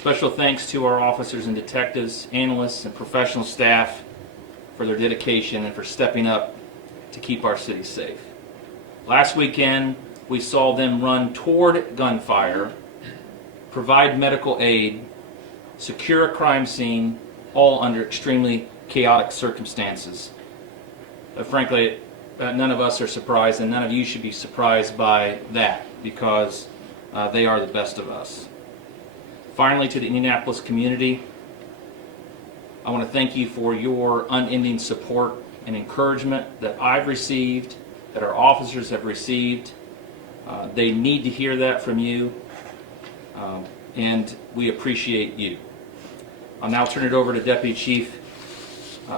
Special thanks to our officers and detectives, analysts, and professional staff for their dedication and for stepping up to keep our city safe. Last weekend, we saw them run toward gunfire, provide medical aid, secure a crime scene, all under extremely chaotic circumstances. Frankly, none of us are surprised, and none of you should be surprised by that, because they are the best of us. Finally, to the Indianapolis community, I want to thank you for your unending support and encouragement that I've received, that our officers have received. They need to hear that from you, and we appreciate you. I'll now turn it over to Deputy Chief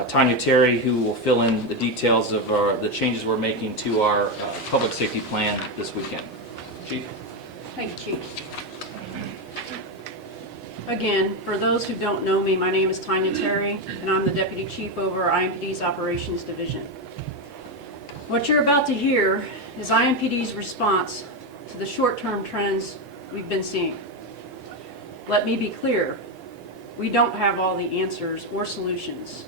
Tanya Terry, who will fill in the details of the changes we're making to our public safety plan this weekend. Chief? Thank you, Chief. Again, for those who don't know me, my name is Tanya Terry, and I'm the Deputy Chief over IMPD's Operations Division. What you're about to hear is IMPD's response to the short-term trends we've been seeing. Let me be clear, we don't have all the answers or solutions,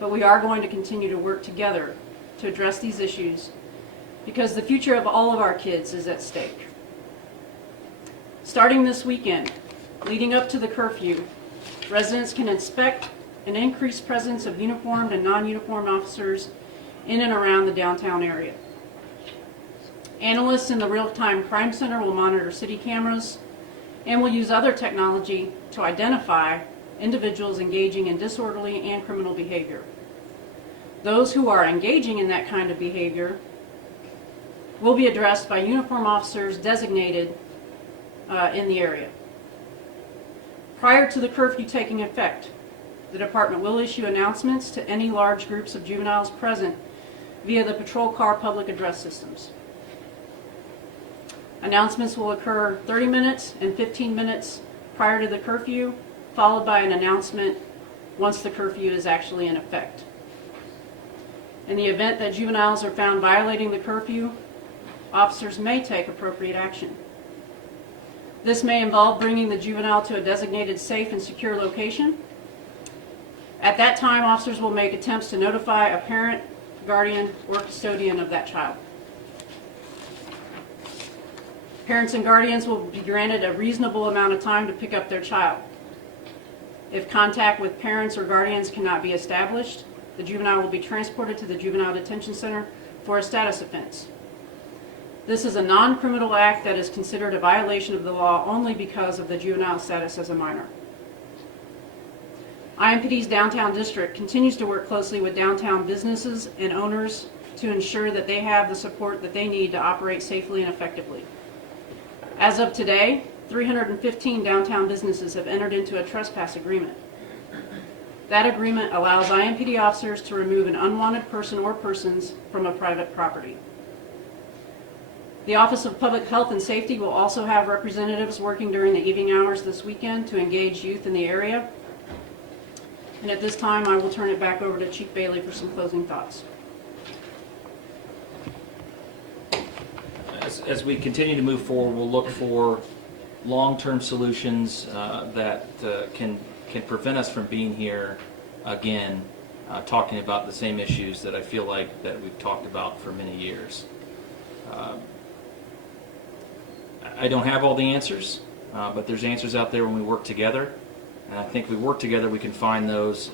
but we are going to continue to work together to address these issues because the future of all of our kids is at stake. Starting this weekend, leading up to the curfew, residents can expect an increased presence of uniformed and non-uniformed officers in and around the downtown area. Analysts in the Real-Time Crime Center will monitor city cameras and will use other technology to identify individuals engaging in disorderly and criminal behavior. Those who are engaging in that kind of behavior will be addressed by uniformed officers designated in the area. Prior to the curfew taking effect, the department will issue announcements to any large groups of juveniles present via the patrol car public address systems. Announcements will occur 30 minutes and 15 minutes prior to the curfew, followed by an announcement once the curfew is actually in effect. In the event that juveniles are found violating the curfew, officers may take appropriate action. This may involve bringing the juvenile to a designated safe and secure location. At that time, officers will make attempts to notify a parent, guardian, or custodian of that child. Parents and guardians will be granted a reasonable amount of time to pick up their child. If contact with parents or guardians cannot be established, the juvenile will be transported to the Juvenile Detention Center for a status offense. This is a non-criminal act that is considered a violation of the law only because of the juvenile status as a minor. IMPD's downtown district continues to work closely with downtown businesses and owners to ensure that they have the support that they need to operate safely and effectively. As of today, 315 downtown businesses have entered into a trespass agreement. That agreement allows IMPD officers to remove an unwanted person or persons from a private property. The Office of Public Health and Safety will also have representatives working during the evening hours this weekend to engage youth in the area. And at this time, I will turn it back over to Chief Bailey for some closing thoughts. As we continue to move forward, we'll look for long-term solutions that can prevent us from being here again, talking about the same issues that I feel like that we've talked about for many years. I don't have all the answers, but there's answers out there when we work together. And I think if we work together, we can find those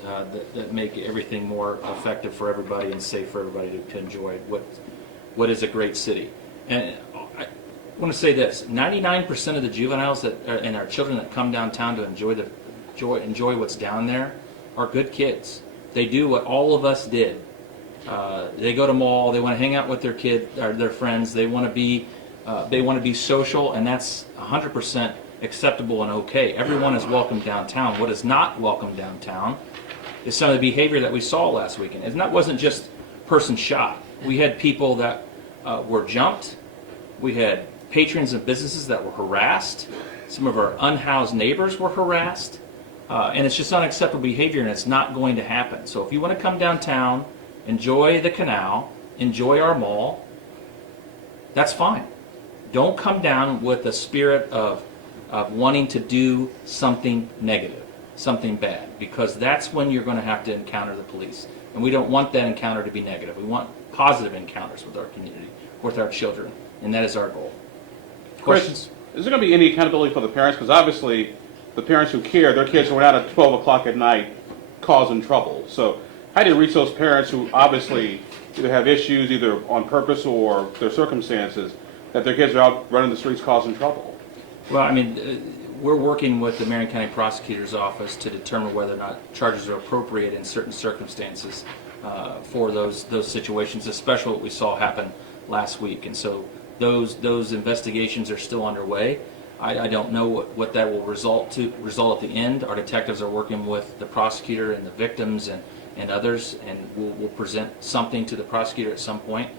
that make everything more effective for everybody and safe for everybody to enjoy what is a great city. And I want to say this: 99% of the juveniles and our children that come downtown to enjoy what's down there are good kids. They do what all of us did. They go to mall. They want to hang out with their their friends. They want to be social, and that's 100% acceptable and okay. Everyone is welcome downtown. What is not welcome downtown is some of the behavior that we saw last weekend. And that wasn't just person shot. We had people that were jumped. We had patrons of businesses that were harassed. Some of our unhoused neighbors were harassed. And it's just unacceptable behavior, and it's not going to happen. So if you want to come downtown, enjoy the canal, enjoy our mall, that's fine. Don't come down with a spirit of of wanting to do something negative, something bad, because that's when you're going to have to encounter the police. And we don't want that encounter to be negative. We want positive encounters with our community, with our children, and that is our goal. Questions? Chris, is there going to be any accountability for the parents? Because obviously, the parents who care, their kids went out at 12 o'clock at night causing trouble. So how do you reach those parents who obviously either have issues, either on purpose or their circumstances, that their kids are out running the streets causing trouble? Well, I mean, we're working with the Marion County Prosecutor's Office to determine whether or not charges are appropriate in certain circumstances for those situations, especially what we saw happen last week. And so those investigations are still underway. I don't know what that will result at the end. Our detectives are working with the prosecutor and the victims and others, and we'll present something to the prosecutor at some point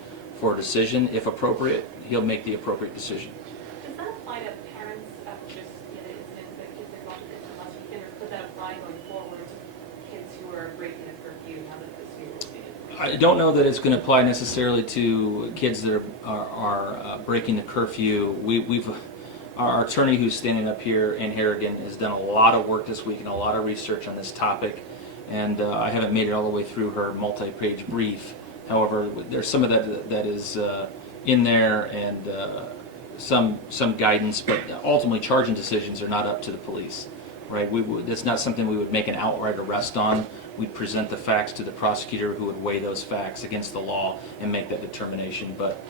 for a decision. If appropriate, he'll make the appropriate decision. Does that apply to parents after just the incident that kids are involved in last weekend, or could that apply going forward to kids who are breaking a curfew now that this year will be? I don't know that it's going to apply necessarily to kids that are breaking the curfew. Our attorney who's standing up here in Harrigan has done a lot of work this week and a lot of research on this topic, and I haven't made it all the way through her multi-page brief. However, there's some of that is in there, and some guidance, but ultimately charging decisions are not up to the police, right? That's not something we would make an outright arrest on. We'd present the facts to the prosecutor, who would weigh those facts against the law and make that determination. But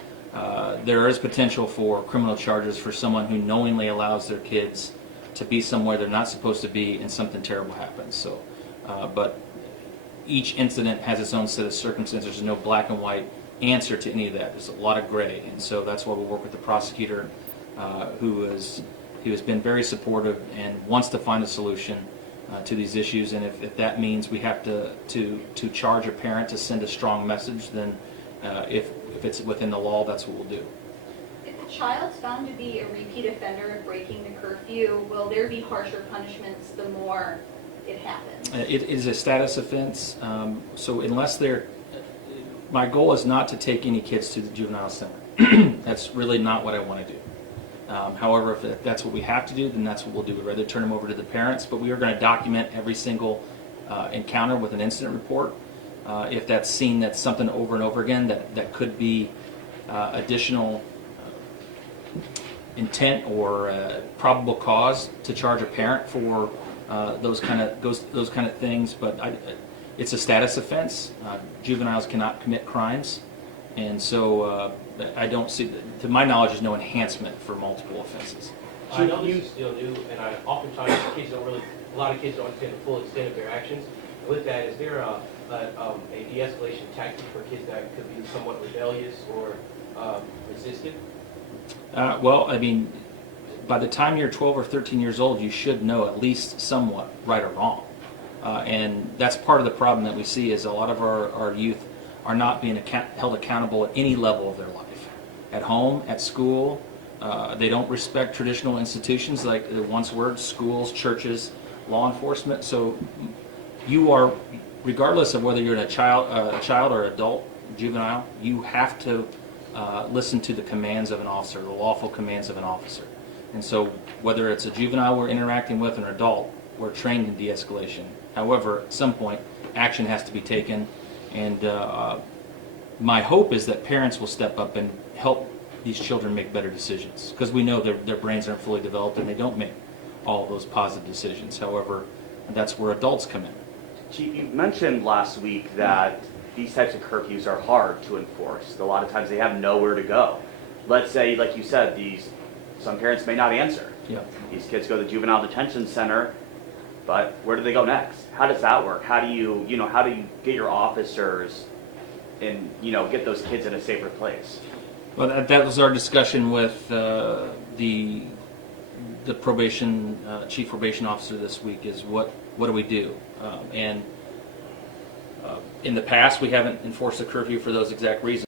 there is potential for criminal charges for someone who knowingly allows their kids to be somewhere they're not supposed to be and something terrible happens. So, but each incident has its own set of circumstances. There's no black and white answer to any of that. There's a lot of gray, and so that's why we work with the prosecutor, who has been very supportive and wants to find a solution to these issues. And if that means we have to charge a parent to send a strong message, then if it's within the law, that's what we'll do. If the child's found to be a repeat offender of breaking the curfew, will there be harsher punishments the more it happens? It is a status offense, so unless my goal is not to take any kids to the juvenile center. That's really not what I want to do. However, if that's what we have to do, then that's what we'll do. We'd rather turn them over to the parents, but we are going to document every single encounter with an incident report. If that's seen that's something over and over again, that could be additional intent or probable cause to charge a parent for those kind of things. But it's a status offense. Juveniles cannot commit crimes, and so I don't see, to my knowledge, there's no enhancement for multiple offenses. I know this is still new, and oftentimes a lot of kids don't understand the full extent of their actions. And with that, is there a de-escalation tactic for kids that could be somewhat rebellious or resistant? Well, I mean, by the time you're 12 or 13 years old, you should know at least somewhat right or wrong. And that's part of the problem that we see, is a lot of our youth are not being held accountable at any level of their life. At home, at school, they don't respect traditional institutions like the once were schools, churches, law enforcement. So you are, regardless of whether you're a child or adult, juvenile, you have to listen to the commands of an officer, the lawful commands of an officer. And so whether it's a juvenile we're interacting with or an adult, we're trained in de-escalation. However, at some point, action has to be taken, and my hope is that parents will step up and help these children make better decisions, because we know their brains aren't fully developed and they don't make all of those positive decisions. However, that's where adults come in. Chief, you mentioned last week that these types of curfews are hard to enforce. A lot of times they have nowhere to go. Let's say, like you said, some parents may not answer. Yeah. These kids go to the juvenile detention center, but where do they go next? How does that work? How do you get your officers and get those kids in a safer place? Well, that was our discussion with the probation chief probation officer this week. Is what do we do? And in the past, we haven't enforced a curfew for those exact reasons.